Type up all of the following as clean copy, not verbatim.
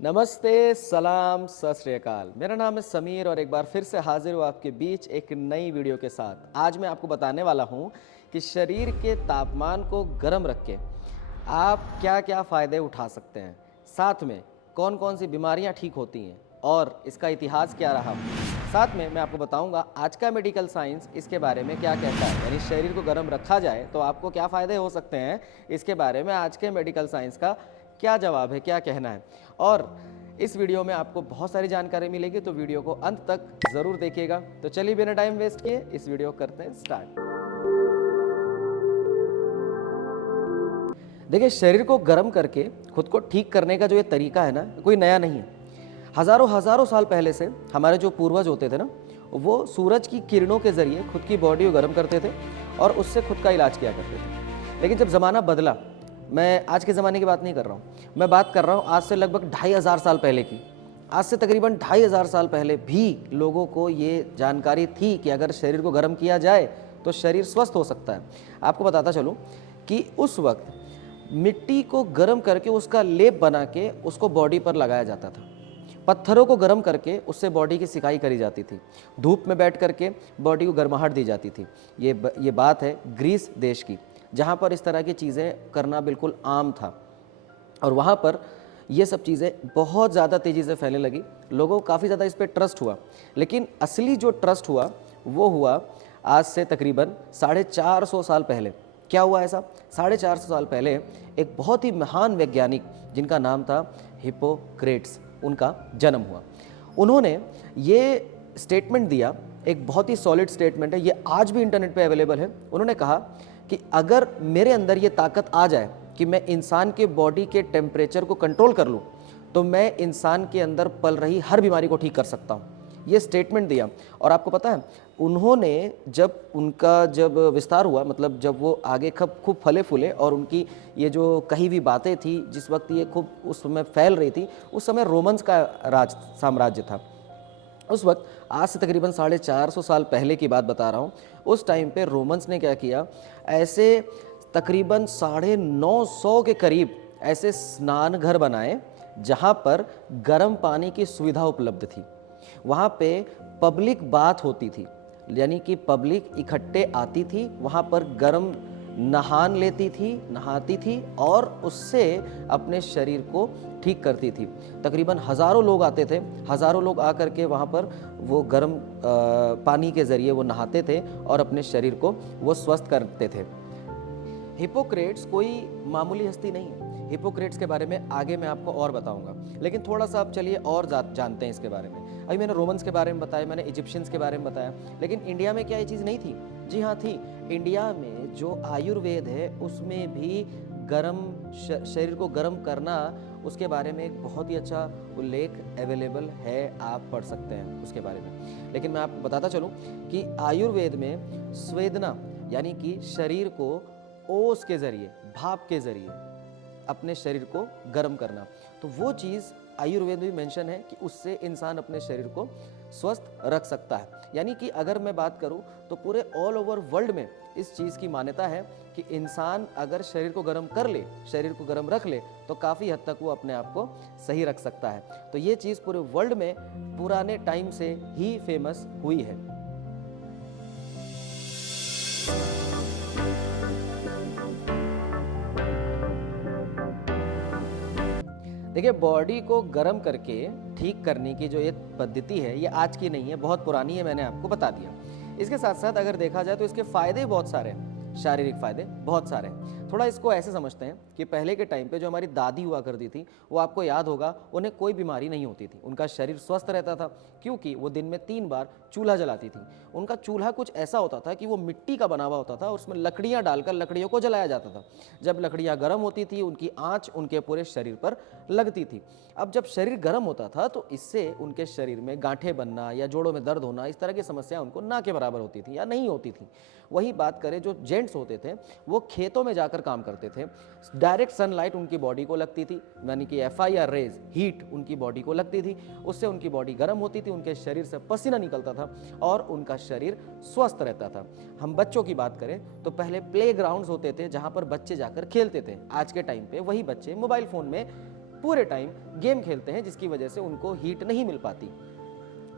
नमस्ते, सलाम, सत श्री अकाल। मेरा नाम है समीर और एक बार फिर से हाजिर हूँ आपके बीच एक नई वीडियो के साथ। आज मैं आपको बताने वाला हूँ कि शरीर के तापमान को गर्म रख के आप क्या-क्या फ़ायदे उठा सकते हैं। साथ में कौन-कौन सी बीमारियाँ ठीक होती हैं और इसका इतिहास क्या रहा। साथ में मैं आपको बताऊँगा आज का मेडिकल साइंस इसके बारे में क्या कहता है, यानी शरीर को गर्म रखा जाए तो आपको क्या फ़ायदे हो सकते हैं, इसके बारे में आज के मेडिकल साइंस का क्या जवाब है, क्या कहना है। और इस वीडियो में आपको बहुत सारी जानकारी मिलेगी, तो वीडियो को अंत तक ज़रूर देखिएगा। तो चलिए बिना टाइम वेस्ट किए इस वीडियो को करते हैं स्टार्ट। देखिए, शरीर को गर्म करके खुद को ठीक करने का जो ये तरीका है ना, कोई नया नहीं है। हज़ारों हज़ारों साल पहले से हमारे जो पूर्वज होते थे ना, वो सूरज की किरणों के ज़रिए खुद की बॉडी को गर्म करते थे और उससे खुद का इलाज किया करते थे। लेकिन जब ज़माना बदला, मैं आज के ज़माने की बात नहीं कर रहा हूँ, मैं बात कर रहा हूँ आज से लगभग 2500 साल पहले की। आज से तकरीबन 2500 साल पहले भी लोगों को ये जानकारी थी कि अगर शरीर को गर्म किया जाए तो शरीर स्वस्थ हो सकता है। आपको बताता चलूँ कि उस वक्त मिट्टी को गर्म करके उसका लेप बना के उसको बॉडी पर लगाया जाता था। पत्थरों को गर्म करके उससे बॉडी की सिकाई करी जाती थी। धूप में बैठ करके बॉडी को गर्माहट दी जाती थी। ये बात है ग्रीस देश की, जहाँ पर इस तरह की चीज़ें करना बिल्कुल आम था और वहाँ पर ये सब चीज़ें बहुत ज़्यादा तेज़ी से फैलने लगी। लोगों को काफ़ी ज़्यादा इस पे ट्रस्ट हुआ, लेकिन असली जो ट्रस्ट हुआ वो हुआ आज से तकरीबन 450 साल पहले। क्या हुआ ऐसा? 450 साल पहले एक बहुत ही महान वैज्ञानिक जिनका नाम था हिप्पोक्रेट्स, उनका जन्म हुआ। उन्होंने ये स्टेटमेंट दिया, एक बहुत ही सॉलिड स्टेटमेंट है, ये आज भी इंटरनेट पे अवेलेबल है। उन्होंने कहा कि अगर मेरे अंदर ये ताकत आ जाए कि मैं इंसान के बॉडी के टेम्परेचर को कंट्रोल कर लूँ, तो मैं इंसान के अंदर पल रही हर बीमारी को ठीक कर सकता हूँ। ये स्टेटमेंट दिया। और आपको पता है, उन्होंने जब विस्तार हुआ, मतलब जब वो आगे खूब फले फूले और उनकी ये जो कही हुई बातें थी, जिस वक्त ये खूब उस समय फैल रही थी, उस समय रोमन्स का राज साम्राज्य था। उस वक्त आज से तकरीबन 450 साल पहले की बात बता रहा हूँ। उस टाइम पे रोमन्स ने क्या किया, ऐसे तकरीबन 950 के करीब ऐसे स्नान घर बनाए जहाँ पर गर्म पानी की सुविधा उपलब्ध थी। वहाँ पे पब्लिक बात होती थी, यानी कि पब्लिक इकट्ठे आती थी, वहाँ पर गर्म नहाती थी और उससे अपने शरीर को ठीक करती थी। तकरीबन हज़ारों लोग आते थे, हज़ारों लोग आकर के वहाँ पर वो गर्म पानी के ज़रिए वो नहाते थे और अपने शरीर को वो स्वस्थ करते थे। हिप्पोक्रेट्स कोई मामूली हस्ती नहीं है। हिप्पोक्रेट्स के बारे में आगे मैं आपको और बताऊंगा, लेकिन थोड़ा सा आप चलिए और जानते हैं इसके बारे में। अभी मैंने रोमन्स के बारे में बताया, मैंने इजिप्शियंस के बारे में बताया, लेकिन इंडिया में क्या ये चीज़ नहीं थी? जी हाँ थी। इंडिया में जो आयुर्वेद है उसमें भी शरीर को गर्म करना, उसके बारे में एक बहुत ही अच्छा उल्लेख अवेलेबल है, आप पढ़ सकते हैं उसके बारे में। लेकिन मैं आपको बताता चलूँ कि आयुर्वेद में स्वेदना, यानी कि शरीर को ओस के ज़रिए, भाप के ज़रिए अपने शरीर को गर्म करना, तो वो चीज़ आयुर्वेद में मेंशन है कि उससे इंसान अपने शरीर को स्वस्थ रख सकता है। यानी कि अगर मैं बात करूं तो पूरे ऑल ओवर वर्ल्ड में इस चीज़ की मान्यता है कि इंसान अगर शरीर को गर्म कर ले, शरीर को गर्म रख ले, तो काफ़ी हद तक वो अपने आप को सही रख सकता है। तो ये चीज़ पूरे वर्ल्ड में पुराने टाइम से ही फेमस हुई है। देखिए, बॉडी को गर्म करके ठीक करने की जो ये पद्धति है, ये आज की नहीं है, बहुत पुरानी है, मैंने आपको बता दिया। इसके साथ साथ अगर देखा जाए तो इसके फ़ायदे बहुत सारे हैं, शारीरिक फ़ायदे बहुत सारे हैं। थोड़ा इसको ऐसे समझते हैं कि पहले के टाइम पे जो हमारी दादी हुआ करती थी, वो आपको याद होगा, उन्हें कोई बीमारी नहीं होती थी, उनका शरीर स्वस्थ रहता था, क्योंकि वो दिन में 3 बार चूल्हा जलाती थी। उनका चूल्हा कुछ ऐसा होता था कि वो मिट्टी का बना हुआ होता था और उसमें लकड़ियाँ डालकर लकड़ियों को जलाया जाता था। जब लकड़ियाँ गर्म होती थी, उनकी आँच उनके पूरे शरीर पर लगती थी। अब जब शरीर गर्म होता था तो इससे उनके शरीर में गांठें बनना या जोड़ों में दर्द होना, इस तरह की समस्या उनको ना के बराबर होती थी या नहीं होती थी। वही बात करें, जो जेंट्स होते थे वो खेतों में जाकर काम करते थे, डायरेक्ट सनलाइट उनकी बॉडी को लगती थी, यानी कि FIR रेज, हीट उनकी बॉडी को लगती थी, उससे उनकी बॉडी गर्म होती थी, उनके शरीर से पसीना निकलता था और उनका शरीर स्वस्थ रहता था। हम बच्चों की बात करें तो पहले प्ले ग्राउंड्स होते थे जहाँ पर बच्चे जाकर खेलते थे। आज के टाइम पे वही बच्चे मोबाइल फ़ोन में पूरे टाइम गेम खेलते हैं, जिसकी वजह से उनको हीट नहीं मिल पाती।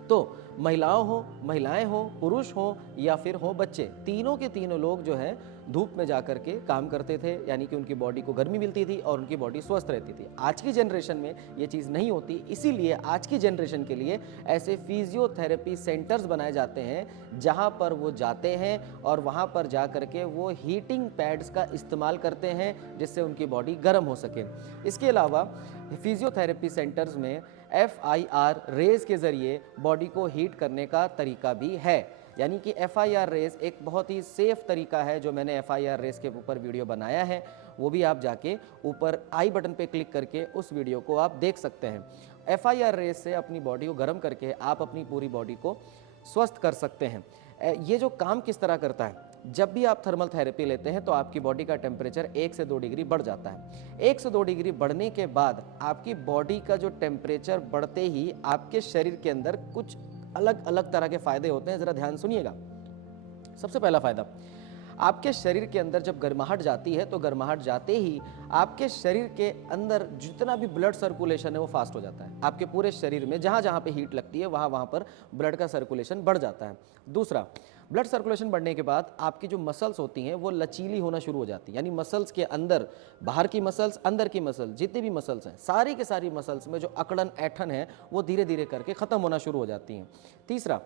तो महिलाएं हो, पुरुष हो या फिर हो बच्चे, तीनों के तीनों लोग जो है धूप में जा कर के काम करते थे, यानी कि उनकी बॉडी को गर्मी मिलती थी और उनकी बॉडी स्वस्थ रहती थी। आज की जनरेशन में ये चीज़ नहीं होती, इसीलिए आज की जनरेशन के लिए ऐसे फिजियोथेरेपी सेंटर्स बनाए जाते हैं जहाँ पर वो जाते हैं और वहाँ पर जा कर के वो हीटिंग पैड्स का इस्तेमाल करते हैं जिससे उनकी बॉडी गर्म हो सके। इसके अलावा फिजियोथेरेपी सेंटर्स में FIR रेज के ज़रिए बॉडी को हीट करने का तरीका भी है, यानी कि FIR रेज एक बहुत ही सेफ तरीका है जो मैंने FIR रेज के ऊपर वीडियो बनाया है, वो भी आप जाके ऊपर आई बटन पे क्लिक करके उस वीडियो को आप देख सकते हैं। FIR रेज से अपनी बॉडी को गर्म करके आप अपनी पूरी बॉडी को स्वस्थ कर सकते हैं। ये जो काम किस तरह करता है, जब भी आप थर्मल थेरेपी लेते हैं तो आपकी बॉडी का टेम्परेचर 1 से 2 डिग्री बढ़ जाता है। 1 से 2 डिग्री बढ़ने के बाद आपकी बॉडी का जो टेम्परेचर बढ़ते ही आपके शरीर के अंदर कुछ अलग अलग तरह के फायदे होते हैं, ज़रा ध्यान सुनिएगा। सबसे पहला फायदा, आपके शरीर के अंदर जब गर्माहट जाती है तो गर्माहट जाते ही आपके शरीर के अंदर जितना भी ब्लड सर्कुलेशन है वो फास्ट हो जाता है। आपके पूरे शरीर में जहाँ जहाँ पे हीट लगती है वहाँ पर ब्लड का सर्कुलेशन बढ़ जाता है। दूसरा, ब्लड सर्कुलेशन बढ़ने के बाद आपकी जो मसल्स होती हैं वो लचीली होना शुरू हो जाती है, यानी मसल्स के अंदर, बाहर की मसल्स, अंदर की मसल्स, जितनी भी मसल्स हैं सारी के सारी मसल्स में जो अकड़न ऐठन है वो धीरे धीरे करके ख़त्म होना शुरू हो जाती हैं। तीसरा,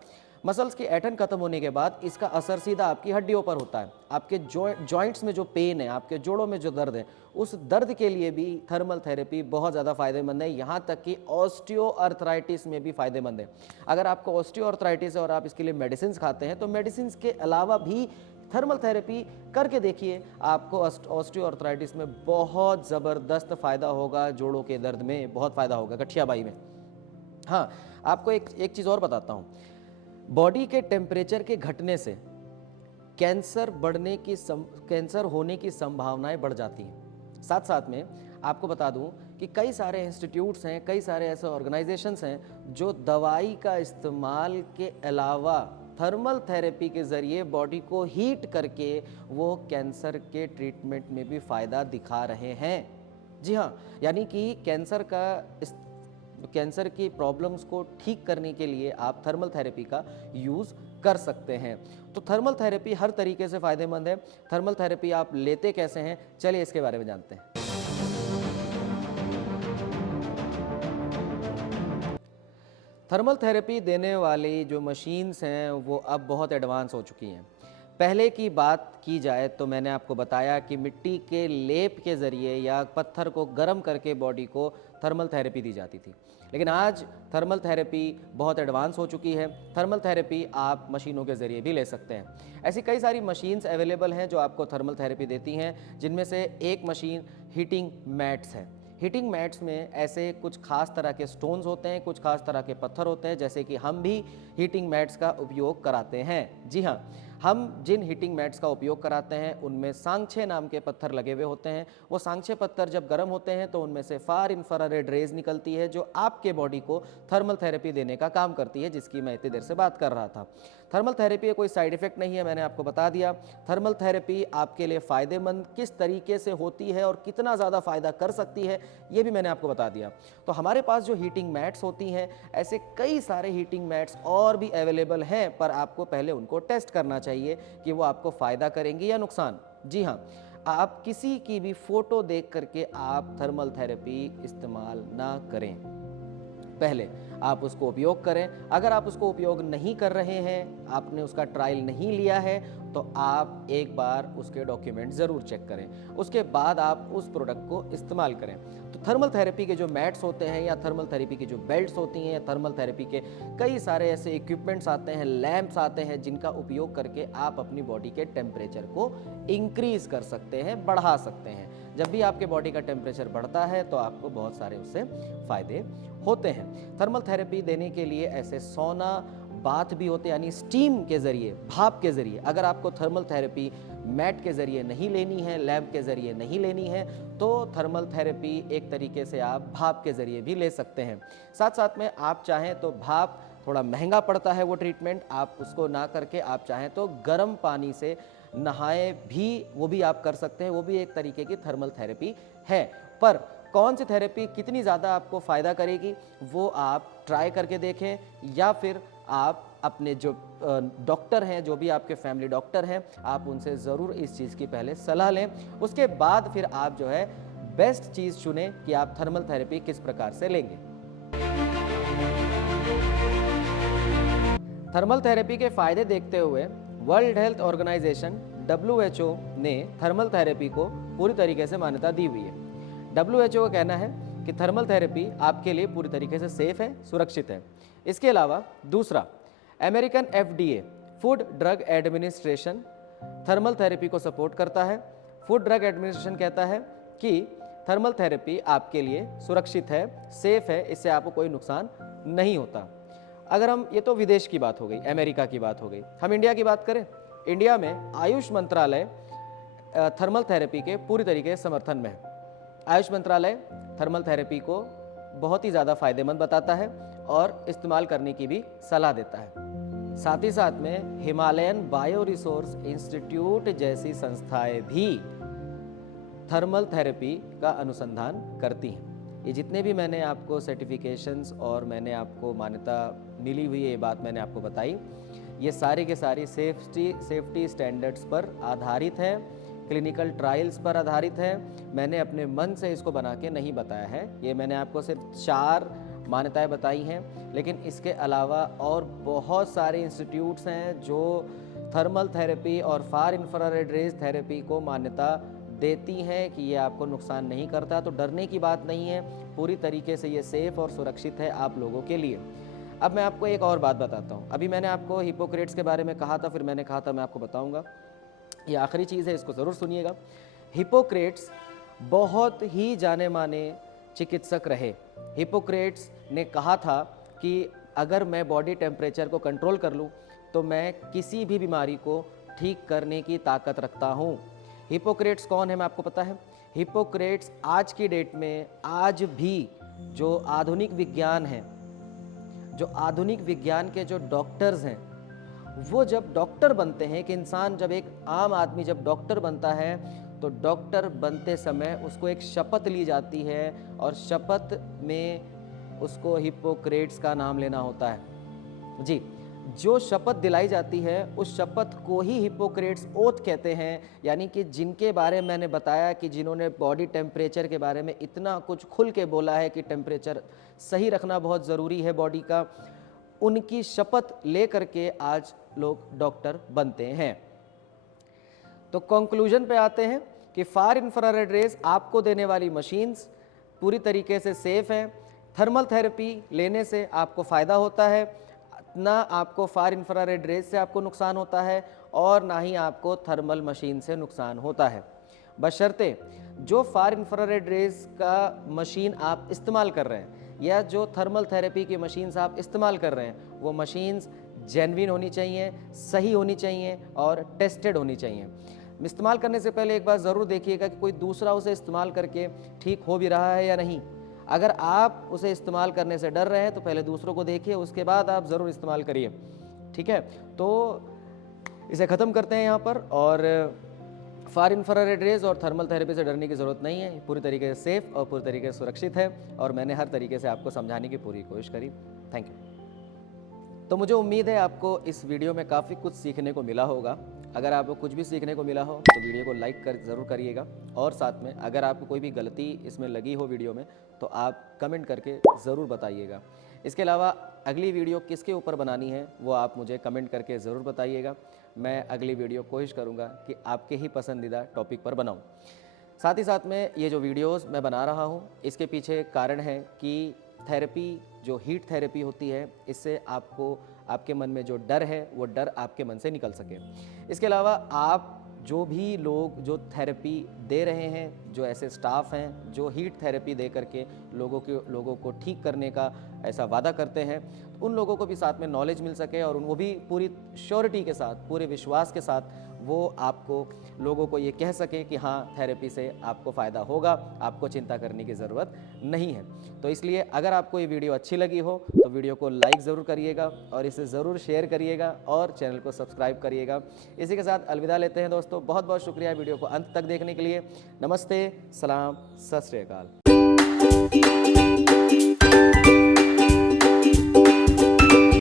मसल्स की ऐठन खत्म होने के बाद इसका असर सीधा आपकी हड्डियों पर होता है। आपके जॉइंट्स में जो पेन है, आपके जोड़ों में जो दर्द है, उस दर्द के लिए भी थर्मल थेरेपी बहुत ज़्यादा फायदेमंद है। यहाँ तक कि ऑस्टियोआर्थराइटिस में भी फायदेमंद है। अगर आपको ऑस्टियोआर्थराइटिस है और आप इसके लिए मेडिसिन खाते हैं तो मेडिसिन के अलावा भी थर्मल थेरेपी करके देखिए, आपको ऑस्टियोआर्थराइटिस में बहुत ज़बरदस्त फ़ायदा होगा। जोड़ों के दर्द में बहुत फ़ायदा होगा, गठियाबाई में। हाँ, आपको एक चीज़ और बताता हूँ, बॉडी के टेम्परेचर के घटने से कैंसर होने की संभावनाएं बढ़ जाती हैं। साथ साथ में आपको बता दूं कि कई सारे इंस्टीट्यूट्स हैं, कई सारे ऐसे ऑर्गेनाइजेशंस हैं जो दवाई का इस्तेमाल के अलावा थर्मल थेरेपी के ज़रिए बॉडी को हीट करके वो कैंसर के ट्रीटमेंट में भी फ़ायदा दिखा रहे हैं। जी हाँ, यानी कि कैंसर की प्रॉब्लम्स को ठीक करने के लिए आप थर्मल थेरेपी का यूज़ कर सकते हैं। तो थर्मल थेरेपी हर तरीके से फ़ायदेमंद है। थर्मल थेरेपी आप लेते कैसे हैं, चलिए इसके बारे में जानते हैं। थर्मल थेरेपी देने वाली जो मशीन्स हैं वो अब बहुत एडवांस हो चुकी हैं। पहले की बात की जाए तो मैंने आपको बताया कि मिट्टी के लेप के ज़रिए या पत्थर को गर्म करके बॉडी को थर्मल थेरेपी दी जाती थी, लेकिन आज थर्मल थेरेपी बहुत एडवांस हो चुकी है। थर्मल थेरेपी आप मशीनों के ज़रिए भी ले सकते हैं। ऐसी कई सारी मशीन्स अवेलेबल हैं जो आपको थर्मल थेरेपी देती हैं, जिनमें से एक मशीन हीटिंग मैट्स है। हीटिंग मैट्स में ऐसे कुछ खास तरह के स्टोन्स होते हैं, कुछ खास तरह के पत्थर होते हैं, जैसे कि हम भी हीटिंग मैट्स का उपयोग कराते हैं। जी हाँ, हम जिन हीटिंग मैट्स का उपयोग कराते हैं उनमें सांक्षे नाम के पत्थर लगे हुए होते हैं। वो सांक्षे पत्थर जब गर्म होते हैं तो उनमें से फार इंफ्रारेड रेज निकलती है जो आपके बॉडी को थर्मल थेरेपी देने का काम करती है, जिसकी मैं इतनी देर से बात कर रहा था। थर्मल थेरेपी कोई साइड इफेक्ट नहीं है, मैंने आपको बता दिया। थर्मल थेरेपी आपके लिए फ़ायदेमंद किस तरीके से होती है और कितना ज़्यादा फ़ायदा कर सकती है ये भी मैंने आपको बता दिया। तो हमारे पास जो हीटिंग मैट्स होती हैं, ऐसे कई सारे हीटिंग मैट्स और भी अवेलेबल हैं, पर आपको पहले उनको टेस्ट करना चाहिए कि वो आपको फ़ायदा करेंगी या नुकसान। जी हाँ, आप किसी की भी फ़ोटो देख करके आप थर्मल थेरेपी इस्तेमाल ना करें। पहले आप उसको उपयोग करें। अगर आप उसको उपयोग नहीं कर रहे हैं, आपने उसका ट्रायल नहीं लिया है, तो आप एक बार उसके डॉक्यूमेंट ज़रूर चेक करें, उसके बाद आप उस प्रोडक्ट को इस्तेमाल करें। तो थर्मल थेरेपी के जो मैट्स होते हैं या थर्मल थेरेपी की जो बेल्ट्स होती हैं या थर्मल थेरेपी के कई सारे ऐसे इक्विपमेंट्स आते हैं, लैंप्स आते हैं, जिनका उपयोग करके आप अपनी बॉडी के टेम्परेचर को इंक्रीज़ कर सकते हैं, बढ़ा सकते हैं। जब भी आपके बॉडी का टेम्परेचर बढ़ता है तो आपको बहुत सारे उससे फ़ायदे होते हैं। थर्मल थेरेपी देने के लिए ऐसे सोना बाथ भी होते हैं, यानी स्टीम के ज़रिए, भाप के ज़रिए। अगर आपको थर्मल थेरेपी मैट के ज़रिए नहीं लेनी है, लैंप के ज़रिए नहीं लेनी है, तो थर्मल थेरेपी एक तरीके से आप भाप के ज़रिए भी ले सकते हैं। साथ साथ में आप चाहें तो भाप थोड़ा महंगा पड़ता है वो ट्रीटमेंट, आप उसको ना करके आप चाहें तो गर्म पानी से नहाए भी, वो भी आप कर सकते हैं, वो भी एक तरीके की थर्मल थेरेपी है। पर कौन सी थेरेपी कितनी ज़्यादा आपको फ़ायदा करेगी वो आप ट्राई करके देखें, या फिर आप अपने जो डॉक्टर हैं, जो भी आपके फैमिली डॉक्टर हैं, आप उनसे ज़रूर इस चीज़ की पहले सलाह लें। उसके बाद फिर आप जो है बेस्ट चीज़ चुनें कि आप थर्मल थेरेपी किस प्रकार से लेंगे। थर्मल थेरेपी के फ़ायदे देखते हुए वर्ल्ड हेल्थ ऑर्गेनाइजेशन WHO ने थर्मल थेरेपी को पूरी तरीके से मान्यता दी हुई है। WHO का कहना है कि थर्मल थेरेपी आपके लिए पूरी तरीके से सेफ है, सुरक्षित है। इसके अलावा दूसरा, American FDA food drug administration thermal therapy को सपोर्ट करता है। फूड ड्रग एडमिनिस्ट्रेशन कहता है कि थर्मल थेरेपी आपके लिए सुरक्षित है, सेफ है, इससे आपको कोई नुकसान नहीं होता। अगर हम, ये तो विदेश की बात हो गई, अमेरिका की बात हो गई, हम इंडिया की बात करें, इंडिया में आयुष मंत्रालय थर्मल थेरेपी के पूरी तरीके से समर्थन में है। आयुष मंत्रालय थर्मल थेरेपी को बहुत ही ज़्यादा फायदेमंद बताता है और इस्तेमाल करने की भी सलाह देता है। साथ ही साथ में हिमालयन बायो रिसोर्स इंस्टीट्यूट जैसी संस्थाएं भी थर्मल थेरेपी का अनुसंधान करती हैं। ये जितने भी मैंने आपको सर्टिफिकेशंस और मैंने आपको मान्यता मिली हुई है, ये बात मैंने आपको बताई, ये सारी के सारी सेफ्टी स्टैंडर्ड्स पर आधारित है, क्लिनिकल ट्रायल्स पर आधारित है। मैंने अपने मन से इसको बना के नहीं बताया है, ये मैंने आपको सिर्फ 4 मान्यताएं बताई हैं, लेकिन इसके अलावा और बहुत सारे इंस्टीट्यूट्स हैं जो थर्मल थेरेपी और फार इंफ्रारेड रेज थेरेपी को मान्यता देती हैं कि ये आपको नुकसान नहीं करता। तो डरने की बात नहीं है, पूरी तरीके से ये सेफ और सुरक्षित है आप लोगों के लिए। अब मैं आपको एक और बात बताता हूँ। अभी मैंने आपको हिपोक्रेट्स के बारे में कहा था, फिर मैंने कहा था मैं आपको बताऊँगा, ये आखिरी चीज़ है, इसको ज़रूर सुनिएगा। हिपोक्रेट्स बहुत ही जाने माने चिकित्सक रहे। हिपोक्रेट्स ने कहा था कि अगर मैं बॉडी टेम्परेचर को कंट्रोल कर लूँ तो मैं किसी भी बीमारी को ठीक करने की ताकत रखता हूँ। हिपोक्रेट्स कौन है, मैं आपको पता है? हिपोक्रेट्स आज की डेट में, आज भी जो आधुनिक विज्ञान है, जो आधुनिक विज्ञान के जो डॉक्टर्स हैं, वो जब डॉक्टर बनते हैं, कि इंसान जब एक आम आदमी जब डॉक्टर बनता है तो डॉक्टर बनते समय उसको एक शपथ ली जाती है और शपथ में उसको हिपोक्रेट्स का नाम लेना होता है। जी, जो शपथ दिलाई जाती है उस शपथ को ही हिपोक्रेट्स ओथ कहते हैं। यानी कि जिनके बारे में मैंने बताया कि जिन्होंने बॉडी टेम्परेचर के बारे में इतना कुछ खुल के बोला है कि टेम्परेचर सही रखना बहुत ज़रूरी है बॉडी का, उनकी शपथ ले करके आज लोग डॉक्टर बनते हैं। तो कंक्लूजन पे आते हैं कि फार इंफ्रारेड रेज आपको देने वाली मशीन्स पूरी तरीके से सेफ हैं। थर्मल थेरेपी लेने से आपको फ़ायदा होता है, ना आपको फार इंफ्रारेड रेज से आपको नुकसान होता है और ना ही आपको थर्मल मशीन से नुकसान होता है, बशर्ते जो फार इंफ्रारेड रेज का मशीन आप इस्तेमाल कर रहे हैं या जो थर्मल थेरेपी की मशीन्स आप इस्तेमाल कर रहे हैं वो मशीन्स जेन्युइन होनी चाहिए, सही होनी चाहिए और टेस्टेड होनी चाहिए। इस्तेमाल करने से पहले एक बार ज़रूर देखिएगा कि कोई दूसरा उसे इस्तेमाल करके ठीक हो भी रहा है या नहीं। अगर आप उसे इस्तेमाल करने से डर रहे हैं तो पहले दूसरों को देखिए, उसके बाद आप ज़रूर इस्तेमाल करिए। ठीक है, तो इसे ख़त्म करते हैं यहाँ पर। और फार इंफ्रारेड रेज और थर्मल थेरेपी से डरने की ज़रूरत नहीं है, पूरी तरीके से सेफ और पूरी तरीके से सुरक्षित है और मैंने हर तरीके से आपको समझाने की पूरी कोशिश करी। Thank you. तो मुझे उम्मीद है आपको इस वीडियो में काफ़ी कुछ सीखने को मिला होगा। अगर आपको कुछ भी सीखने को मिला हो तो वीडियो को लाइक कर ज़रूर करिएगा, और साथ में अगर आपको कोई भी गलती इसमें लगी हो वीडियो में तो आप कमेंट करके ज़रूर बताइएगा। इसके अलावा अगली वीडियो किसके ऊपर बनानी है वो आप मुझे कमेंट करके ज़रूर बताइएगा। मैं अगली वीडियो कोशिश करूँगा कि आपके ही पसंदीदा टॉपिक पर बनाऊँ। साथ ही साथ में ये जो वीडियोज़ मैं बना रहा हूँ इसके पीछे कारण है कि थेरेपी, जो हीट थेरेपी होती है, इससे आपको आपके मन में जो डर है वो डर आपके मन से निकल सके। इसके अलावा आप जो भी लोग जो थेरेपी दे रहे हैं, जो ऐसे स्टाफ हैं जो हीट थेरेपी दे करके लोगों को ठीक करने का ऐसा वादा करते हैं, तो उन लोगों को भी साथ में नॉलेज मिल सके और वो भी पूरी श्योरिटी के साथ, पूरे विश्वास के साथ वो आपको, लोगों को ये कह सके कि हाँ थेरेपी से आपको फ़ायदा होगा, आपको चिंता करने की ज़रूरत नहीं है। तो इसलिए अगर आपको ये वीडियो अच्छी लगी हो तो वीडियो को लाइक ज़रूर करिएगा और इसे ज़रूर शेयर करिएगा और चैनल को सब्सक्राइब करिएगा। इसी के साथ अलविदा लेते हैं दोस्तों। बहुत बहुत शुक्रिया वीडियो को अंत तक देखने के लिए। नमस्ते, सलाम, सत श्री अकाल।